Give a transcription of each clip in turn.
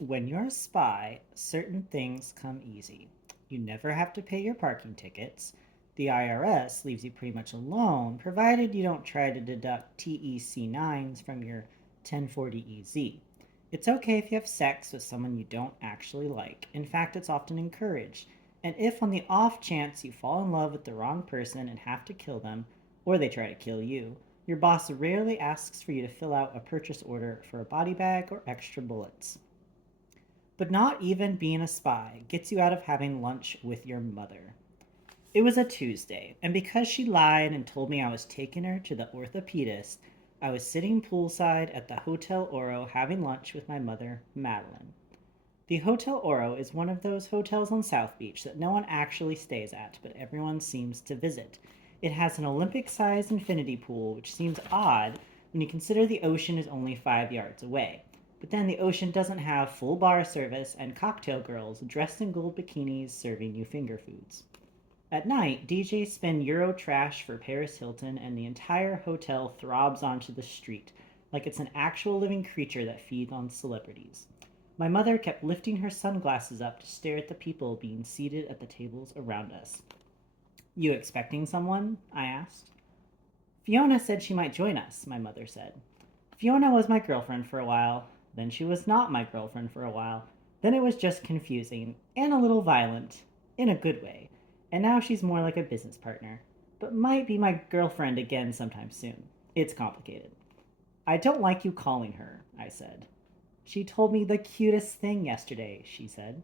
When you're a spy, certain things come easy. You never have to pay your parking tickets. The IRS leaves you pretty much alone, provided you don't try to deduct TEC 9s from your 1040EZ. It's okay if you have sex with someone you don't actually like. In fact, it's often encouraged. And if on the off chance you fall in love with the wrong person and have to kill them, or they try to kill you, your boss rarely asks for you to fill out a purchase order for a body bag or extra bullets. But not even being a spy gets you out of having lunch with your mother. It was a Tuesday, and because she lied and told me I was taking her to the orthopedist, I was sitting poolside at the Hotel Oro having lunch with my mother, Madeline. The Hotel Oro is one of those hotels on South Beach that no one actually stays at, but everyone seems to visit. It has an Olympic sized infinity pool, which seems odd when you consider the ocean is only 5 yards away. But then the ocean doesn't have full bar service and cocktail girls dressed in gold bikinis serving you finger foods. At night, DJs spin Euro trash for Paris Hilton, and the entire hotel throbs onto the street like it's an actual living creature that feeds on celebrities. My mother kept lifting her sunglasses up to stare at the people being seated at the tables around us. You expecting someone? I asked. Fiona said she might join us, my mother said. Fiona was my girlfriend for a while, then she was not my girlfriend for a while, then it was just confusing and a little violent, in a good way, and now she's more like a business partner, but might be my girlfriend again sometime soon. It's complicated. I don't like you calling her, I said. She told me the cutest thing yesterday, she said.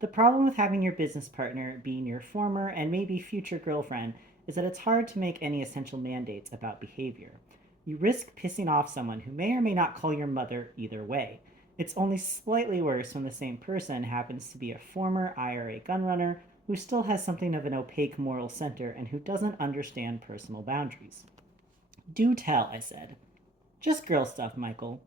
The problem with having your business partner being your former and maybe future girlfriend is that it's hard to make any essential mandates about behavior. You risk pissing off someone who may or may not call your mother either way. It's only slightly worse when the same person happens to be a former IRA gun runner who still has something of an opaque moral center and who doesn't understand personal boundaries. Do tell, I said. Just girl stuff, Michael.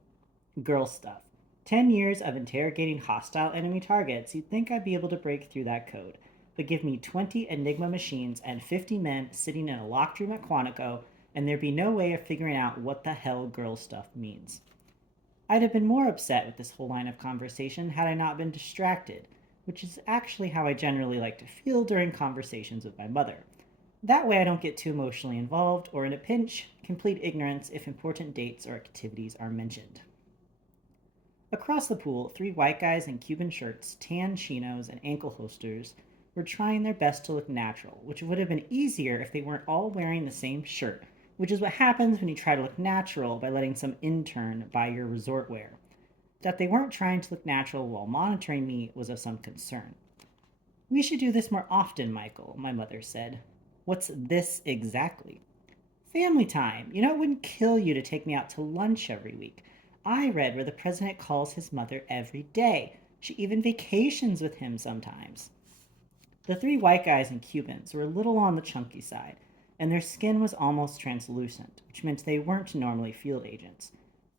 Girl stuff. 10 years of interrogating hostile enemy targets, you'd think I'd be able to break through that code. But give me 20 Enigma machines and 50 men sitting in a locked room at Quantico, and there'd be no way of figuring out what the hell girl stuff means. I'd have been more upset with this whole line of conversation had I not been distracted, which is actually how I generally like to feel during conversations with my mother. That way I don't get too emotionally involved, or in a pinch, complete ignorance if important dates or activities are mentioned. Across the pool, three white guys in Cuban shirts, tan chinos, and ankle holsters were trying their best to look natural, which would have been easier if they weren't all wearing the same shirt, which is what happens when you try to look natural by letting some intern buy your resort wear. That they weren't trying to look natural while monitoring me was of some concern. We should do this more often, Michael, my mother said. What's this exactly? Family time. You know, it wouldn't kill you to take me out to lunch every week. I read where the president calls his mother every day. She even vacations with him sometimes. The three white guys and Cubans were a little on the chunky side, and their skin was almost translucent, which meant they weren't normally field agents.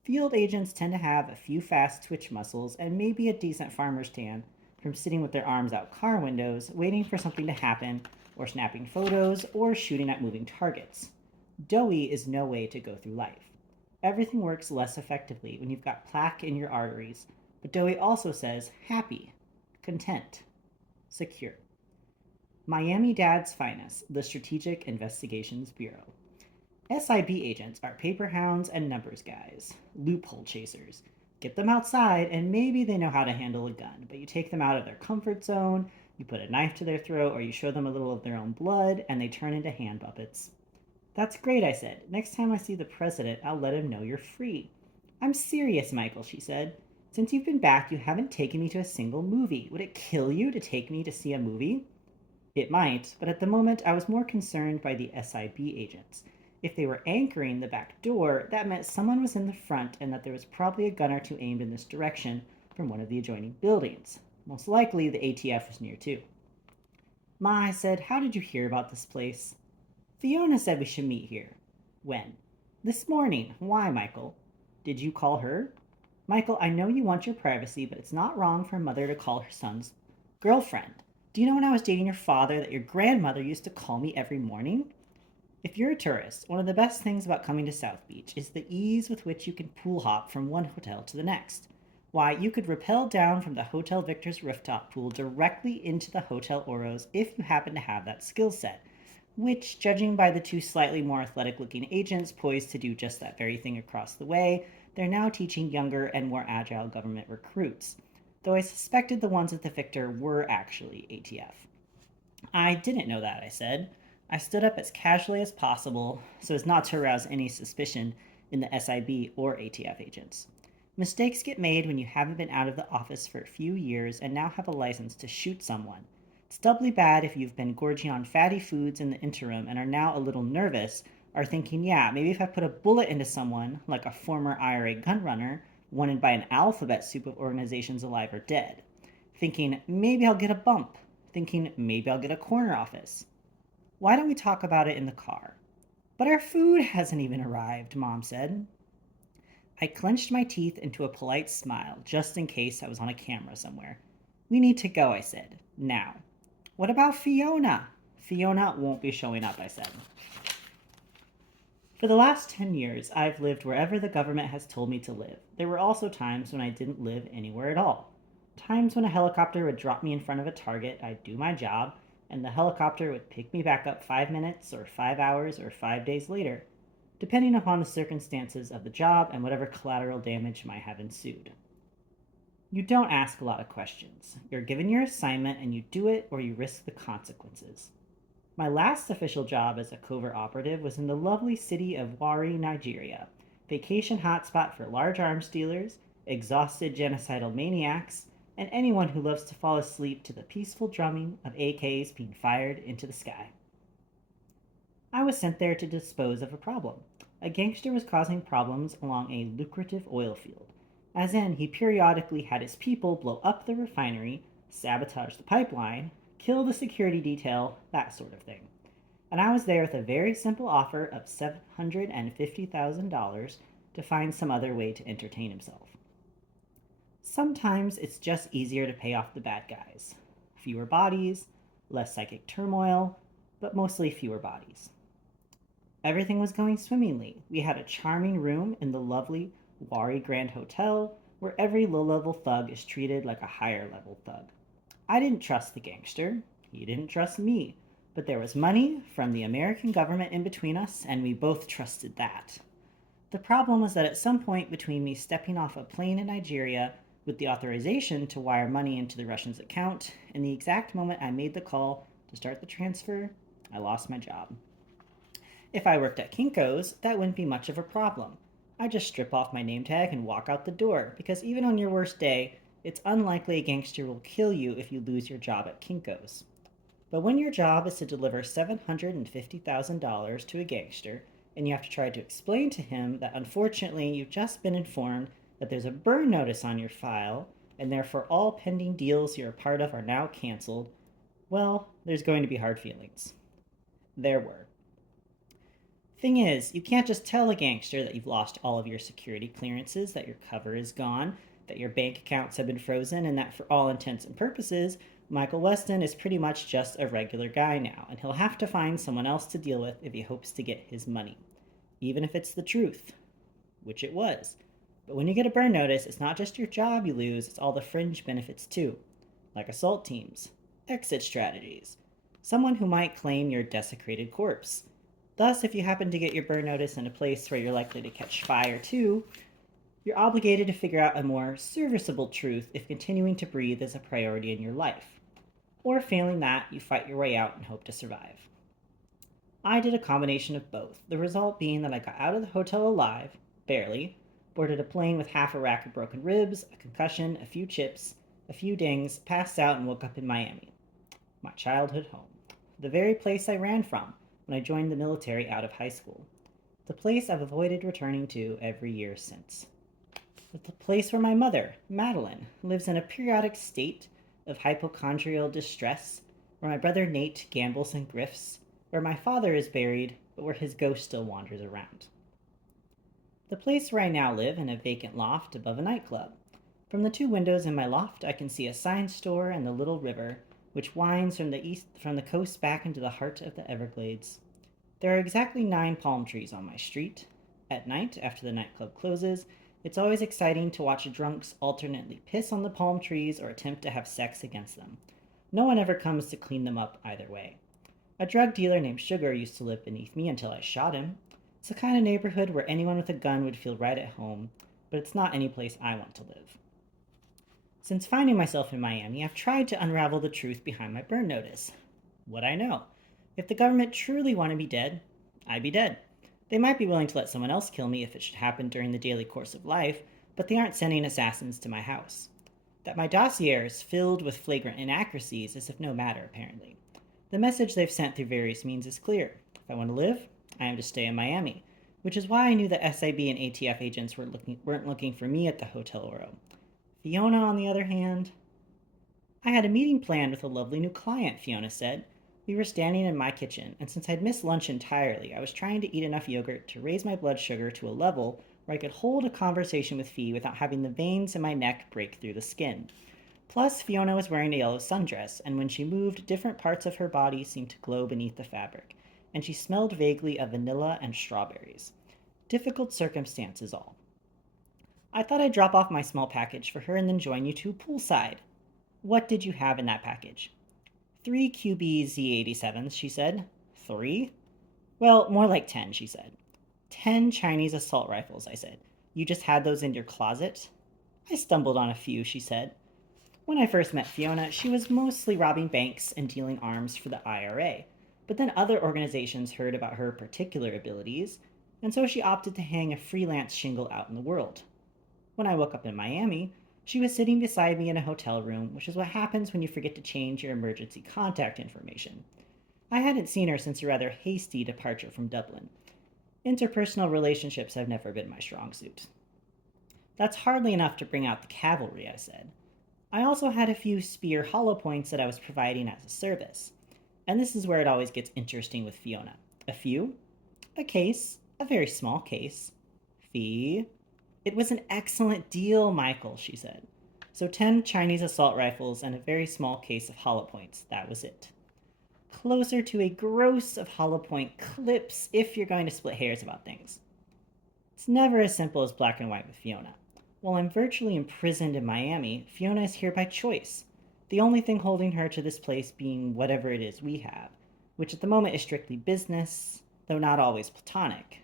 Field agents tend to have a few fast twitch muscles and maybe a decent farmer's tan from sitting with their arms out car windows, waiting for something to happen, or snapping photos, or shooting at moving targets. Doughy is no way to go through life. Everything works less effectively when you've got plaque in your arteries, but Doughy also says happy, content, secure. Miami Dad's Finest, the Strategic Investigations Bureau. SIB agents are paper hounds and numbers guys, loophole chasers. Get them outside, and maybe they know how to handle a gun, but you take them out of their comfort zone, you put a knife to their throat, or you show them a little of their own blood, and they turn into hand puppets. That's great, I said. Next time I see the president, I'll let him know you're free. I'm serious, Michael, she said. Since you've been back, you haven't taken me to a single movie. Would it kill you to take me to see a movie? It might, but at the moment I was more concerned by the SIB agents. If they were anchoring the back door, that meant someone was in the front and that there was probably a gun or two aimed in this direction from one of the adjoining buildings. Most likely the ATF was near too. Ma, I said, how did you hear about this place? Fiona said we should meet here. When? This morning. Why, Michael? Did you call her? Michael, I know you want your privacy, but it's not wrong for a mother to call her son's girlfriend. Do you know when I was dating your father that your grandmother used to call me every morning? If you're a tourist, one of the best things about coming to South Beach is the ease with which you can pool hop from one hotel to the next. Why, you could rappel down from the Hotel Victor's rooftop pool directly into the Hotel Oros if you happen to have that skill set, which, judging by the two slightly more athletic looking agents poised to do just that very thing across the way, they're now teaching younger and more agile government recruits. Though I suspected the ones at the Victor were actually ATF. I didn't know that, I said. I stood up as casually as possible so as not to arouse any suspicion in the SIB or ATF agents. Mistakes get made when you haven't been out of the office for a few years and now have a license to shoot someone. It's doubly bad if you've been gorging on fatty foods in the interim and are now a little nervous, are thinking, yeah, maybe if I put a bullet into someone, like a former IRA gun runner, wanted by an alphabet soup of organizations alive or dead. Thinking, maybe I'll get a bump. Thinking, maybe I'll get a corner office. Why don't we talk about it in the car? But our food hasn't even arrived, Mom said. I clenched my teeth into a polite smile, just in case I was on a camera somewhere. We need to go, I said. Now. What about Fiona? Fiona won't be showing up, I said. For the last 10 years, I've lived wherever the government has told me to live. There were also times when I didn't live anywhere at all. Times when a helicopter would drop me in front of a target, I'd do my job, and the helicopter would pick me back up 5 minutes, or 5 hours, or 5 days later, depending upon the circumstances of the job and whatever collateral damage might have ensued. You don't ask a lot of questions. You're given your assignment and you do it or you risk the consequences. My last official job as a covert operative was in the lovely city of Warri, Nigeria, vacation hotspot for large arms dealers, exhausted genocidal maniacs, and anyone who loves to fall asleep to the peaceful drumming of AKs being fired into the sky. I was sent there to dispose of a problem. A gangster was causing problems along a lucrative oil field, as in he periodically had his people blow up the refinery, sabotage the pipeline, kill the security detail, that sort of thing. And I was there with a very simple offer of $750,000 to find some other way to entertain himself. Sometimes it's just easier to pay off the bad guys. Fewer bodies, less psychic turmoil, but mostly fewer bodies. Everything was going swimmingly. We had a charming room in the lovely Warri Grand Hotel, where every low-level thug is treated like a higher-level thug. I didn't trust the gangster. He didn't trust me. But there was money from the American government in between us, and we both trusted that. The problem was that at some point between me stepping off a plane in Nigeria with the authorization to wire money into the Russians' account and the exact moment I made the call to start the transfer, I lost my job. If I worked at Kinko's, that wouldn't be much of a problem. I'd just strip off my name tag and walk out the door, because even on your worst day, it's unlikely a gangster will kill you if you lose your job at Kinko's. But when your job is to deliver $750,000 to a gangster, and you have to try to explain to him that unfortunately you've just been informed that there's a burn notice on your file, and therefore all pending deals you're a part of are now canceled, well, there's going to be hard feelings. There were. Thing is, you can't just tell a gangster that you've lost all of your security clearances, that your cover is gone, that your bank accounts have been frozen, and that for all intents and purposes, Michael Weston is pretty much just a regular guy now, and he'll have to find someone else to deal with if he hopes to get his money. Even if it's the truth. Which it was. But when you get a burn notice, it's not just your job you lose, it's all the fringe benefits too. Like assault teams, exit strategies, someone who might claim your desecrated corpse. Thus, if you happen to get your burn notice in a place where you're likely to catch fire too, you're obligated to figure out a more serviceable truth if continuing to breathe is a priority in your life. Or failing that, you fight your way out and hope to survive. I did a combination of both, the result being that I got out of the hotel alive, barely, boarded a plane with half a rack of broken ribs, a concussion, a few chips, a few dings, passed out and woke up in Miami, my childhood home, the very place I ran from when I joined the military out of high school, the place I've avoided returning to every year since. The place where my mother, Madeline, lives in a periodic state of hypochondrial distress, where my brother Nate gambles and grifts, where my father is buried, but where his ghost still wanders around. The place where I now live in a vacant loft above a nightclub. From the two windows in my loft, I can see a sign store and the little river, which winds from the coast back into the heart of the Everglades. There are exactly 9 palm trees on my street. At night, after the nightclub closes, It's always exciting to watch drunks alternately piss on the palm trees or attempt to have sex against them. No one ever comes to clean them up either way. A drug dealer named Sugar used to live beneath me until I shot him. It's the kind of neighborhood where anyone with a gun would feel right at home, but it's not any place I want to live. Since finding myself in Miami, I've tried to unravel the truth behind my burn notice. What I know. If the government truly wanted me dead, I'd be dead. They might be willing to let someone else kill me if it should happen during the daily course of life, but they aren't sending assassins to my house. That my dossier is filled with flagrant inaccuracies is of no matter, apparently. The message they've sent through various means is clear. If I want to live, I am to stay in Miami, which is why I knew that SIB and ATF agents weren't looking for me at the Hotel Oro. Fiona, on the other hand, I had a meeting planned with a lovely new client, Fiona said. We were standing in my kitchen, and since I'd missed lunch entirely, I was trying to eat enough yogurt to raise my blood sugar to a level where I could hold a conversation with Fee without having the veins in my neck break through the skin. Plus, Fiona was wearing a yellow sundress, and when she moved, different parts of her body seemed to glow beneath the fabric, and she smelled vaguely of vanilla and strawberries. Difficult circumstances all. I thought I'd drop off my small package for her and then join you two poolside. What did you have in that package? 3 QB Z87s, she said. 3? Well, more like 10, she said. 10 Chinese assault rifles, I said. You just had those in your closet? I stumbled on a few, she said. When I first met Fiona, she was mostly robbing banks and dealing arms for the IRA. But then other organizations heard about her particular abilities, and so she opted to hang a freelance shingle out in the world. When I woke up in Miami, she was sitting beside me in a hotel room, which is what happens when you forget to change your emergency contact information. I hadn't seen her since a rather hasty departure from Dublin. Interpersonal relationships have never been my strong suit. That's hardly enough to bring out the cavalry, I said. I also had a few spear hollow points that I was providing as a service. And this is where it always gets interesting with Fiona. A few? A case. A very small case. Fee. It was an excellent deal, Michael, she said. So 10 Chinese assault rifles and a very small case of hollow points. That was it. Closer to a gross of hollow point clips if you're going to split hairs about things. It's never as simple as black and white with Fiona. While I'm virtually imprisoned in Miami, Fiona is here by choice. The only thing holding her to this place being whatever it is we have, which at the moment is strictly business, though not always platonic.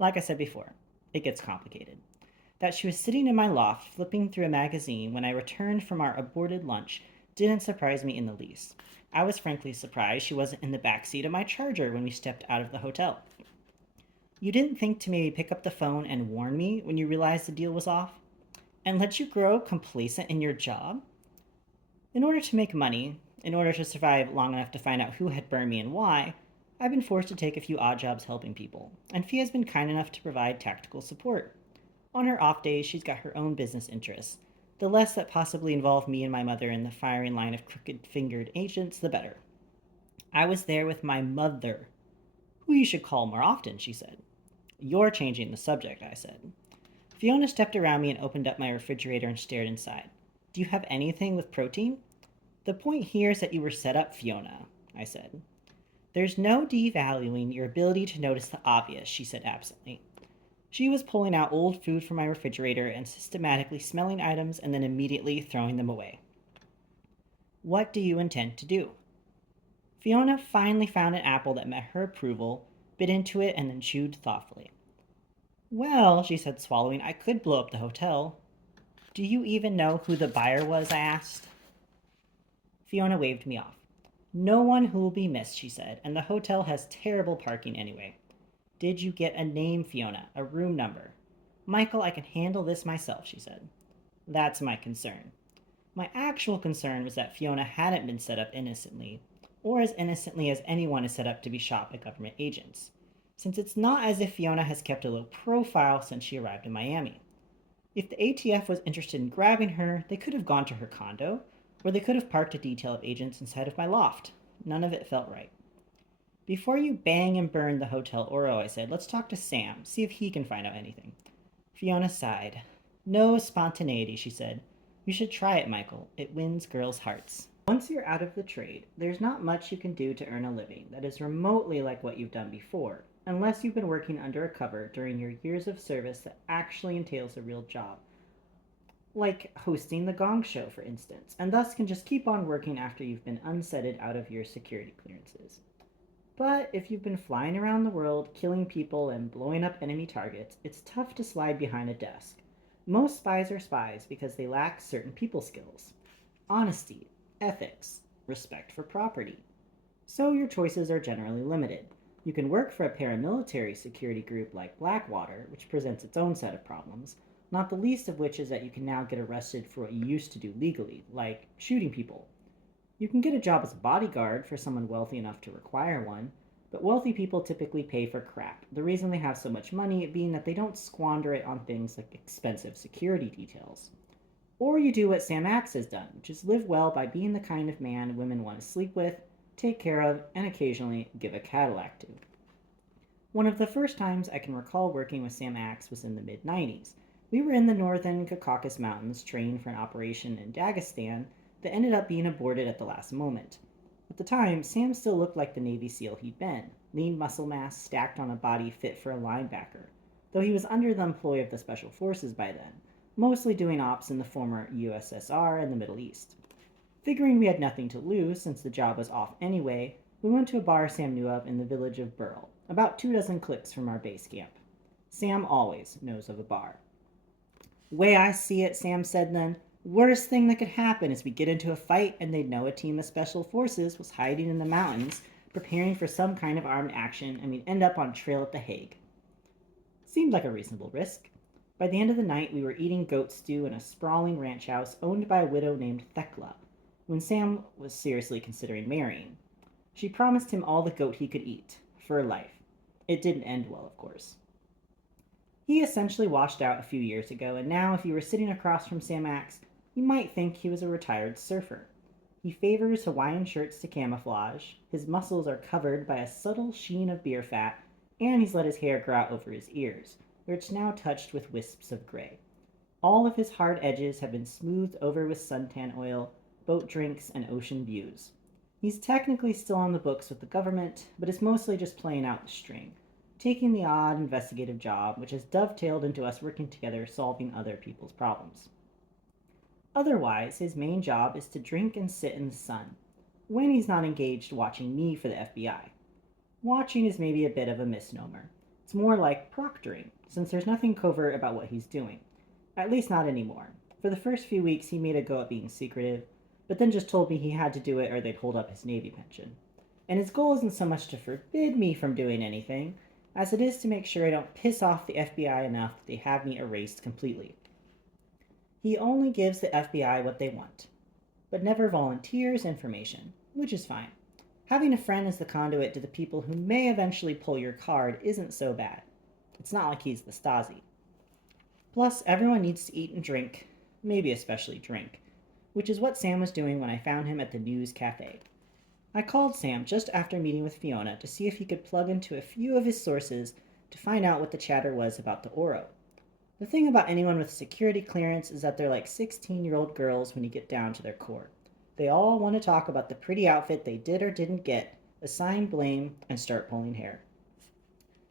Like I said before, it gets complicated. That she was sitting in my loft flipping through a magazine when I returned from our aborted lunch didn't surprise me in the least. I was frankly surprised she wasn't in the back seat of my Charger when we stepped out of the hotel. You didn't think to maybe pick up the phone and warn me when you realized the deal was off? And let you grow complacent in your job? In order to make money, in order to survive long enough to find out who had burned me and why, I've been forced to take a few odd jobs helping people, and Fee has been kind enough to provide tactical support. On her off days, she's got her own business interests. The less that possibly involve me and my mother in the firing line of crooked-fingered agents, the better. I was there with my mother, who you should call more often, she said. You're changing the subject, I said. Fiona stepped around me and opened up my refrigerator and stared inside. Do you have anything with protein? The point here is that you were set up, Fiona, I said. There's no devaluing your ability to notice the obvious, she said absently. She was pulling out old food from my refrigerator and systematically smelling items and then immediately throwing them away. What do you intend to do? Fiona finally found an apple that met her approval, bit into it, and then chewed thoughtfully. Well, she said, swallowing, I could blow up the hotel. Do you even know who the buyer was? I asked. Fiona waved me off. No one who will be missed, she said, and the hotel has terrible parking anyway. Did you get a name, Fiona? A room number? Michael, I can handle this myself, she said. That's my concern. My actual concern was that Fiona hadn't been set up innocently, or as innocently as anyone is set up to be shot by government agents, since it's not as if Fiona has kept a low profile since she arrived in Miami. If the ATF was interested in grabbing her, they could have gone to her condo, or they could have parked a detail of agents inside of my loft. None of it felt right. Before you bang and burn the Hotel Oro, I said, let's talk to Sam, see if he can find out anything. Fiona sighed. No spontaneity, she said. You should try it, Michael. It wins girls' hearts. Once you're out of the trade, there's not much you can do to earn a living that is remotely like what you've done before. unless you've been working under a cover during your years of service that actually entails a real job, like hosting the Gong Show, for instance, and thus can just keep on working after you've been unsetted out of your security clearances. But if you've been flying around the world, killing people, and blowing up enemy targets, it's tough to slide behind a desk. Most spies are spies because they lack certain people skills: honesty, ethics, respect for property. So your choices are generally limited. You can work for a paramilitary security group like Blackwater, which presents its own set of problems, not the least of which is that you can now get arrested for what you used to do legally, like shooting people. You can get a job as a bodyguard for someone wealthy enough to require one, but wealthy people typically pay for crap. The reason they have so much money being that they don't squander it on things like expensive security details. Or you do what Sam Axe has done, which is live well by being the kind of man women want to sleep with, take care of, and occasionally give a Cadillac to. One of the first times I can recall working with Sam Axe was in the mid 90s. We were in the northern Caucasus Mountains training for an operation in Dagestan that ended up being aborted at the last moment. At the time, Sam still looked like the Navy SEAL he'd been, lean muscle mass stacked on a body fit for a linebacker, though he was under the employ of the Special Forces by then, mostly doing ops in the former USSR and the Middle East. Figuring we had nothing to lose since the job was off anyway, we went to a bar Sam knew of in the village of Burl, about 2 dozen clicks from our base camp. Sam always knows of a bar. Way I see it, Sam said then, worst thing that could happen is we get into a fight and they'd know a team of special forces was hiding in the mountains, preparing for some kind of armed action, and we'd end up on trail at The Hague. Seemed like a reasonable risk. By the end of the night, we were eating goat stew in a sprawling ranch house owned by a widow named Thekla, when Sam was seriously considering marrying. She promised him all the goat he could eat, for life. It didn't end well, of course. He essentially washed out a few years ago, and now, if you were sitting across from Sam Axe, you might think he was a retired surfer. He favors Hawaiian shirts to camouflage, his muscles are covered by a subtle sheen of beer fat, and he's let his hair grow out over his ears, where it's now touched with wisps of gray. All of his hard edges have been smoothed over with suntan oil, boat drinks, and ocean views. He's technically still on the books with the government, but is mostly just playing out the string, taking the odd investigative job which has dovetailed into us working together solving other people's problems. Otherwise, his main job is to drink and sit in the sun, when he's not engaged watching me for the FBI. Watching is maybe a bit of a misnomer. It's more like proctoring, since there's nothing covert about what he's doing. At least not anymore. For the first few weeks, he made a go at being secretive, but then just told me he had to do it or they'd hold up his Navy pension. And his goal isn't so much to forbid me from doing anything, as it is to make sure I don't piss off the FBI enough that they have me erased completely. He only gives the FBI what they want, but never volunteers information, which is fine. Having a friend as the conduit to the people who may eventually pull your card isn't so bad. It's not like he's the Stasi. Plus, everyone needs to eat and drink, maybe especially drink, which is what Sam was doing when I found him at the News Cafe. I called Sam just after meeting with Fiona to see if he could plug into a few of his sources to find out what the chatter was about the Oro. The thing about anyone with security clearance is that they're like 16-year-old girls when you get down to their core. They all want to talk about the pretty outfit they did or didn't get, assign blame, and start pulling hair.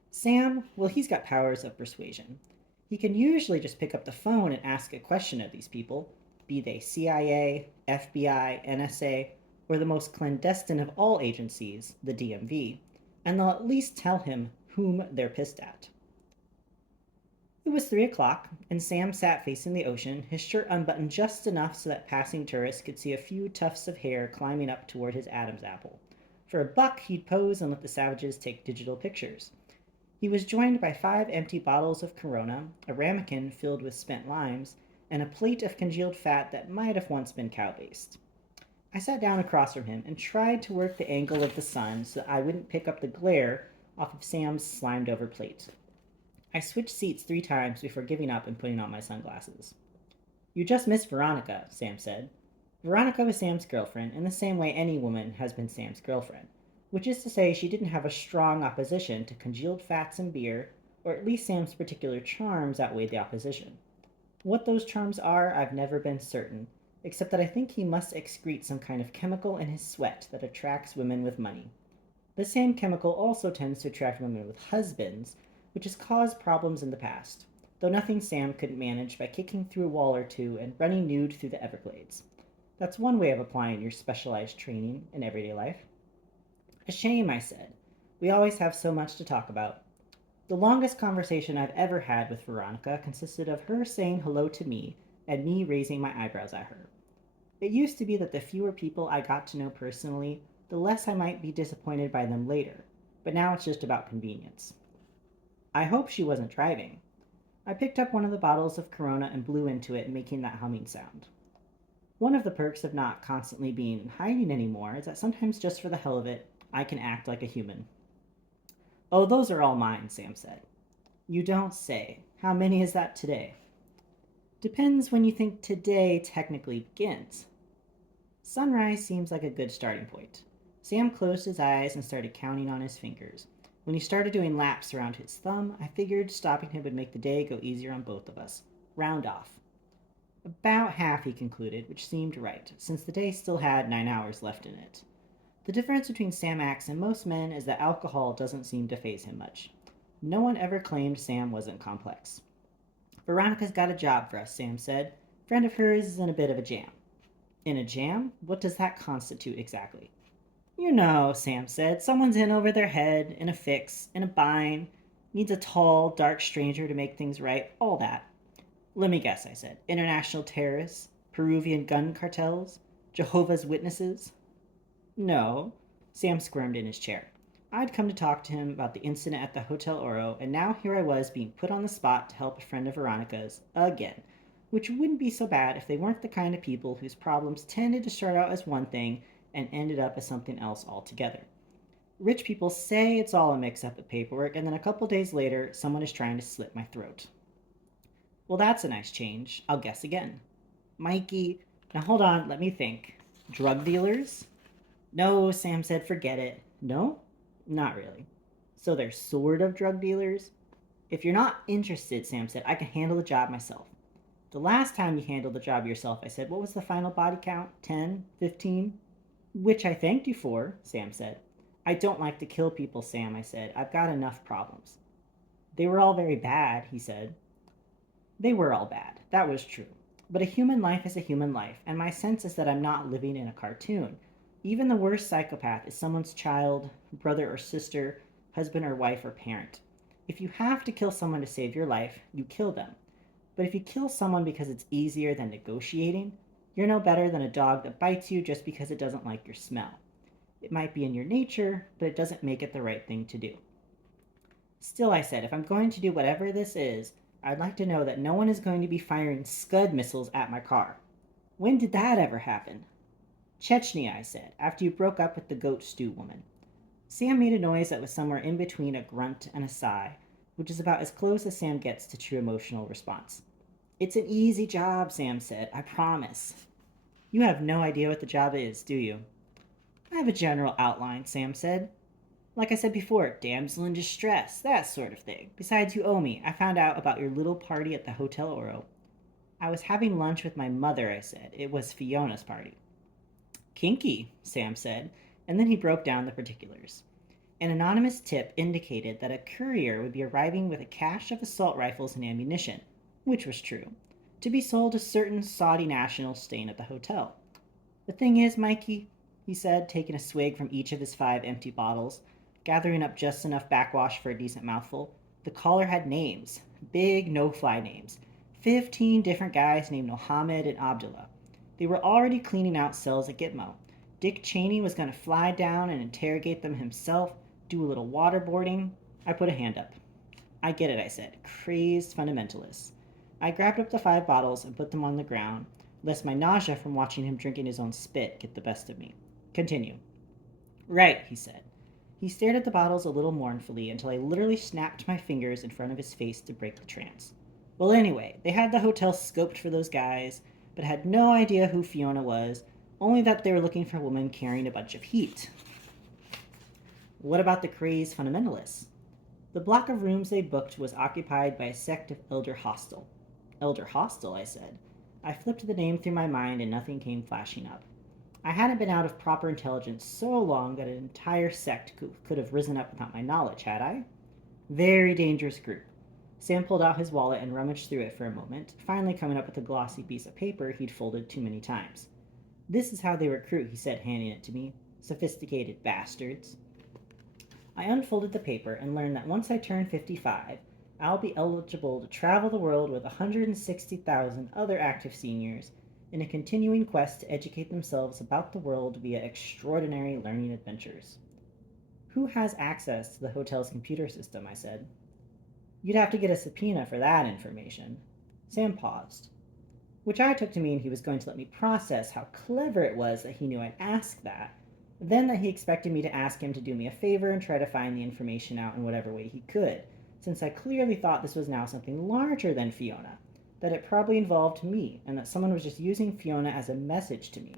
Sam, well, he's got powers of persuasion. He can usually just pick up the phone and ask a question of these people, be they CIA, FBI, NSA, or the most clandestine of all agencies, the DMV, and they'll at least tell him whom they're pissed at. It was 3 o'clock, and Sam sat facing the ocean, his shirt unbuttoned just enough so that passing tourists could see a few tufts of hair climbing up toward his Adam's apple. For a buck, he'd pose and let the savages take digital pictures. He was joined by 5 empty bottles of Corona, a ramekin filled with spent limes, and a plate of congealed fat that might have once been cow-based. I sat down across from him and tried to work the angle of the sun so that I wouldn't pick up the glare off of Sam's slimed-over plate. I switched seats 3 times before giving up and putting on my sunglasses. You just missed Veronica, Sam said. Veronica was Sam's girlfriend in the same way any woman has been Sam's girlfriend, which is to say she didn't have a strong opposition to congealed fats and beer, or at least Sam's particular charms outweighed the opposition. What those charms are, I've never been certain, except that I think he must excrete some kind of chemical in his sweat that attracts women with money. The same chemical also tends to attract women with husbands, which has caused problems in the past, though nothing Sam couldn't manage by kicking through a wall or two and running nude through the Everglades. That's one way of applying your specialized training in everyday life. A shame, I said. We always have so much to talk about. The longest conversation I've ever had with Veronica consisted of her saying hello to me and me raising my eyebrows at her. It used to be that the fewer people I got to know personally, the less I might be disappointed by them later, but now it's just about convenience. I hope she wasn't driving. I picked up one of the bottles of Corona and blew into it, making that humming sound. One of the perks of not constantly being in hiding anymore is that sometimes, just for the hell of it, I can act like a human. Oh, those are all mine, Sam said. You don't say. How many is that today? Depends when you think today technically begins. Sunrise seems like a good starting point. Sam closed his eyes and started counting on his fingers. When he started doing laps around his thumb, I figured stopping him would make the day go easier on both of us. Round off. About half, he concluded, which seemed right, since the day still had 9 hours left in it. The difference between Sam Axe and most men is that alcohol doesn't seem to faze him much. No one ever claimed Sam wasn't complex. Veronica's got a job for us, Sam said. Friend of hers is in a bit of a jam. In a jam? What does that constitute exactly? You know, Sam said. Someone's in over their head, in a fix, in a bind, needs a tall, dark stranger to make things right, all that. Let me guess, I said. International terrorists? Peruvian gun cartels? Jehovah's Witnesses? No. Sam squirmed in his chair. I'd come to talk to him about the incident at the Hotel Oro, and now here I was being put on the spot to help a friend of Veronica's again, which wouldn't be so bad if they weren't the kind of people whose problems tended to start out as one thing and ended up as something else altogether. Rich people say it's all a mix up of paperwork, and then a couple days later, someone is trying to slit my throat. Well, that's a nice change. I'll guess again. Mikey. Now hold on, let me think. Drug dealers? No, Sam said, forget it. No? Not really. So they're sort of drug dealers? If you're not interested, Sam said, I can handle the job myself. The last time you handled the job yourself, I said, what was the final body count? 10? 15? Which I thanked you for, Sam said. I don't like to kill people, Sam, I said. I've got enough problems. They were all very bad, he said. They were all bad. That was true. But a human life is a human life, and my sense is that I'm not living in a cartoon. Even the worst psychopath is someone's child, brother or sister, husband or wife or parent. If you have to kill someone to save your life, you kill them. But if you kill someone because it's easier than negotiating, you're no better than a dog that bites you just because it doesn't like your smell. It might be in your nature, but it doesn't make it the right thing to do. Still, I said, if I'm going to do whatever this is, I'd like to know that no one is going to be firing Scud missiles at my car. When did that ever happen? Chechnya, I said, after you broke up with the goat stew woman. Sam made a noise that was somewhere in between a grunt and a sigh, which is about as close as Sam gets to true emotional response. It's an easy job, Sam said, I promise. You have no idea what the job is, do you? I have a general outline, Sam said. Like I said before, damsel in distress, that sort of thing. Besides, you owe me. I found out about your little party at the Hotel Oro. I was having lunch with my mother, I said. It was Fiona's party. Kinky, Sam said, and then he broke down the particulars. An anonymous tip indicated that a courier would be arriving with a cache of assault rifles and ammunition, which was true, to be sold to certain Saudi nationals staying at the hotel. The thing is, Mikey, he said, taking a swig from each of his 5 empty bottles, gathering up just enough backwash for a decent mouthful, the caller had names, big no-fly names, 15 different guys named Mohammed and Abdullah. They were already cleaning out cells at Gitmo. Dick Cheney was going to fly down and interrogate them himself, do a little waterboarding. I put a hand up. I get it, I said. Crazed fundamentalists. I grabbed up the 5 bottles and put them on the ground, lest my nausea from watching him drinking his own spit get the best of me. Continue. Right, he said. He stared at the bottles a little mournfully until I literally snapped my fingers in front of his face to break the trance. Well, anyway, they had the hotel scoped for those guys, but had no idea who Fiona was, only that they were looking for a woman carrying a bunch of heat. What about the crazed fundamentalists? The block of rooms they booked was occupied by a sect of Elder Hostile. Elder Hostile, I said. I flipped the name through my mind and nothing came flashing up. I hadn't been out of proper intelligence so long that an entire sect could have risen up without my knowledge, had I? Very dangerous group. Sam pulled out his wallet and rummaged through it for a moment, finally coming up with a glossy piece of paper he'd folded too many times. This is how they recruit, he said, handing it to me. Sophisticated bastards. I unfolded the paper and learned that once I turn 55, I'll be eligible to travel the world with 160,000 other active seniors in a continuing quest to educate themselves about the world via extraordinary learning adventures. Who has access to the hotel's computer system? I said. You'd have to get a subpoena for that information. Sam paused, which I took to mean he was going to let me process how clever it was that he knew I'd ask that, then that he expected me to ask him to do me a favor and try to find the information out in whatever way he could, since I clearly thought this was now something larger than Fiona, that it probably involved me, and that someone was just using Fiona as a message to me,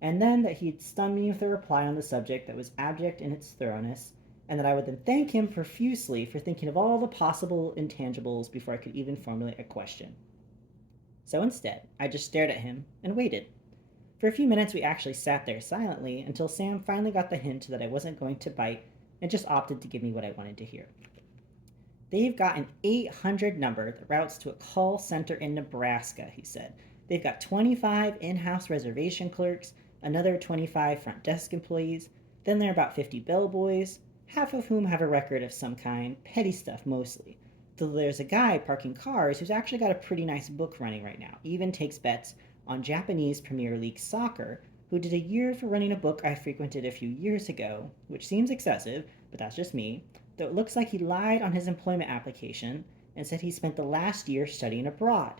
and then that he'd stun me with a reply on the subject that was abject in its thoroughness, and that I would then thank him profusely for thinking of all the possible intangibles before I could even formulate a question. So instead, I just stared at him and waited. For a few minutes, we actually sat there silently until Sam finally got the hint that I wasn't going to bite and just opted to give me what I wanted to hear. They've got an 800 number that routes to a call center in Nebraska, he said. They've got 25 in house reservation clerks, another 25 front desk employees, then there are about 50 bellboys, half of whom have a record of some kind, petty stuff mostly. Though there's a guy parking cars who's actually got a pretty nice book running right now, even takes bets on Japanese Premier League soccer, who did a year for running a book I frequented a few years ago, which seems excessive, but that's just me, though it looks like he lied on his employment application and said he spent the last year studying abroad.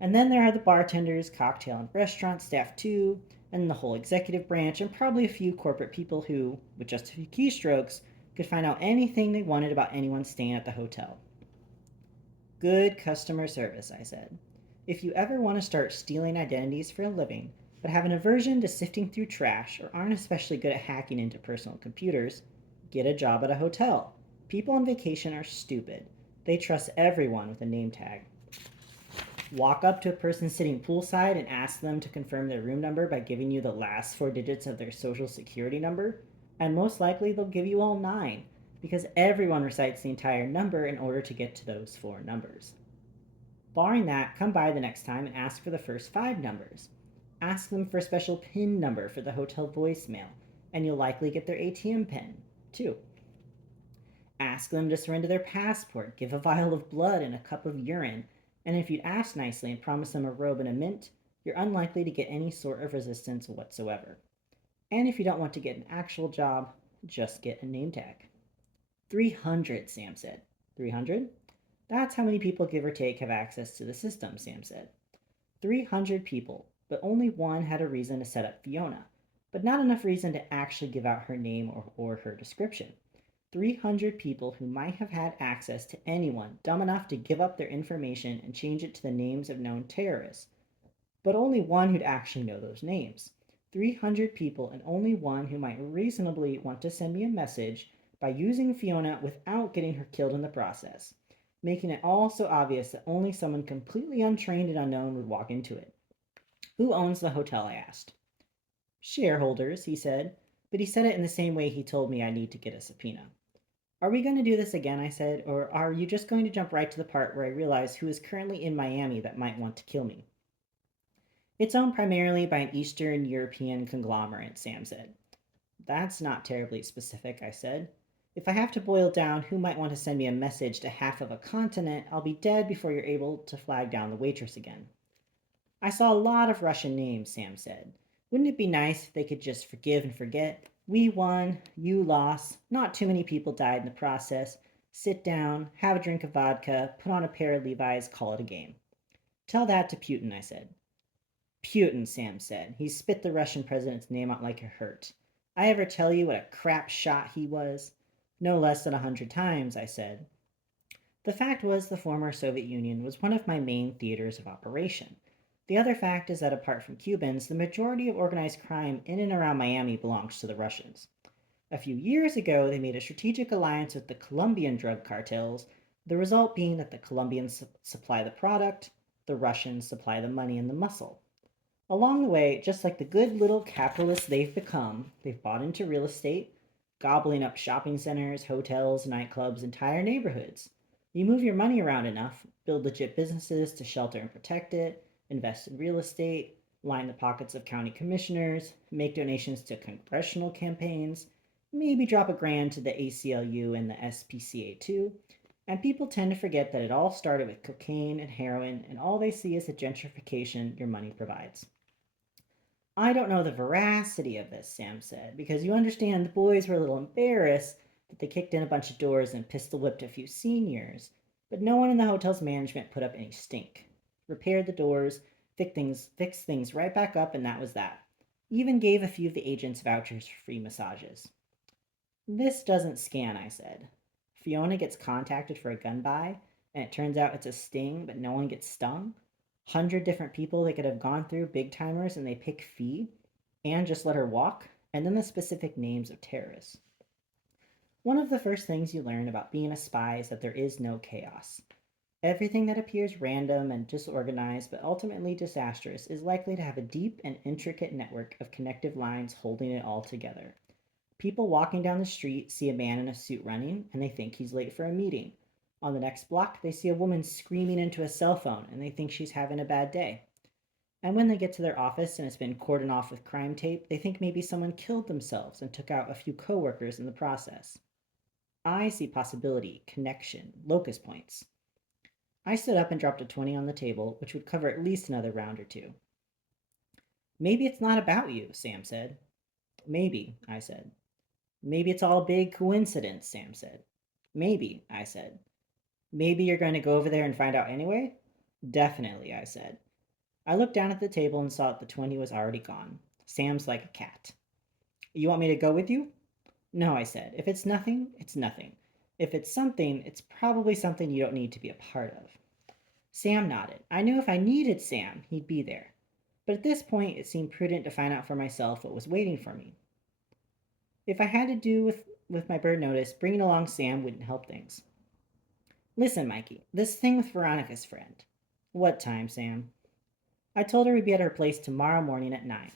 And then there are the bartenders, cocktail and restaurant staff too, and the whole executive branch, and probably a few corporate people who, with just a few keystrokes, could find out anything they wanted about anyone staying at the hotel. Good customer service, I said. If you ever want to start stealing identities for a living, but have an aversion to sifting through trash or aren't especially good at hacking into personal computers, get a job at a hotel. People on vacation are stupid. They trust everyone with a name tag. Walk up to a person sitting poolside and ask them to confirm their room number by giving you the last four digits of their social security number, and most likely they'll give you all nine, because everyone recites the entire number in order to get to those four numbers. Barring that, come by the next time and ask for the first five numbers. Ask them for a special PIN number for the hotel voicemail, and you'll likely get their ATM PIN, too. Ask them to surrender their passport, give a vial of blood and a cup of urine, and if you'd ask nicely and promise them a robe and a mint, you're unlikely to get any sort of resistance whatsoever. And if you don't want to get an actual job, just get a name tag. 300, Sam said. 300? That's how many people, give or take, have access to the system, Sam said. 300 people, but only one had a reason to set up Fiona, but not enough reason to actually give out her name or her description. 300 people who might have had access to anyone dumb enough to give up their information and change it to the names of known terrorists, but only one who'd actually know those names. 300 people and only one who might reasonably want to send me a message by using Fiona without getting her killed in the process, making it all so obvious that only someone completely untrained and unknown would walk into it. Who owns the hotel? I asked. Shareholders, he said, but he said it in the same way he told me I need to get a subpoena. Are we going to do this again? I said, or are you just going to jump right to the part where I realize who is currently in Miami that might want to kill me? It's owned primarily by an Eastern European conglomerate, Sam said. That's not terribly specific, I said. If I have to boil down who might want to send me a message to half of a continent, I'll be dead before you're able to flag down the waitress again. I saw a lot of Russian names, Sam said. Wouldn't it be nice if they could just forgive and forget? We won, you lost, not too many people died in the process. Sit down, have a drink of vodka, put on a pair of Levi's, call it a game. Tell that to Putin, I said. Putin, Sam said. He spit the Russian president's name out like it hurt. I ever tell you what a crap shot he was? No less than 100 times, I said. The fact was the former Soviet Union was one of my main theaters of operation. The other fact is that apart from Cubans, the majority of organized crime in and around Miami belongs to the Russians. A few years ago, they made a strategic alliance with the Colombian drug cartels, the result being that the Colombians supply the product, the Russians supply the money and the muscle. Along the way, just like the good little capitalists they've become, they've bought into real estate, gobbling up shopping centers, hotels, nightclubs, entire neighborhoods. You move your money around enough, build legit businesses to shelter and protect it, invest in real estate, line the pockets of county commissioners, make donations to congressional campaigns, maybe drop a grand to the ACLU and the SPCA too. And people tend to forget that it all started with cocaine and heroin, and all they see is the gentrification your money provides. I don't know the veracity of this, Sam said, because you understand the boys were a little embarrassed that they kicked in a bunch of doors and pistol whipped a few seniors, but no one in the hotel's management put up any stink. Repaired the doors, fixed things right back up, and that was that. Even gave a few of the agents vouchers for free massages. This doesn't scan, I said. Fiona gets contacted for a gun buy, and it turns out it's a sting, but no one gets stung. 100 different people they could have gone through, big timers, and they pick fee and just let her walk, and then the specific names of terrorists. One of the first things you learn about being a spy is that there is no chaos. Everything that appears random and disorganized but ultimately disastrous is likely to have a deep and intricate network of connective lines holding it all together. People walking down the street see a man in a suit running and they think he's late for a meeting. On the next block, they see a woman screaming into a cell phone and they think she's having a bad day. And when they get to their office and it's been cordoned off with crime tape, they think maybe someone killed themselves and took out a few coworkers in the process. I see possibility, connection, locus points. I stood up and dropped a 20 on the table, which would cover at least another round or two. Maybe it's not about you, Sam said. Maybe, I said. Maybe it's all a big coincidence, Sam said. Maybe, I said. Maybe you're going to go over there and find out anyway? Definitely, I said. I looked down at the table and saw that the 20 was already gone. Sam's like a cat. You want me to go with you? No, I said. If it's nothing, it's nothing. If it's something, it's probably something you don't need to be a part of. Sam nodded. I knew if I needed Sam, he'd be there. But at this point, it seemed prudent to find out for myself what was waiting for me. If I had to do with my bird notice, bringing along Sam wouldn't help things. Listen, Mikey, this thing with Veronica's friend. What time, Sam? I told her we'd be at her place tomorrow morning at 9.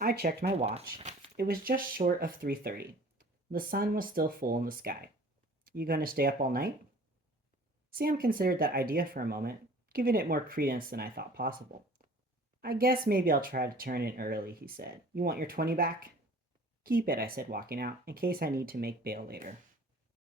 I checked my watch. It was just short of 3:30. The sun was still full in the sky. You going to stay up all night? Sam considered that idea for a moment, giving it more credence than I thought possible. I guess maybe I'll try to turn in early, he said. You want your 20 back? Keep it, I said, walking out, in case I need to make bail later.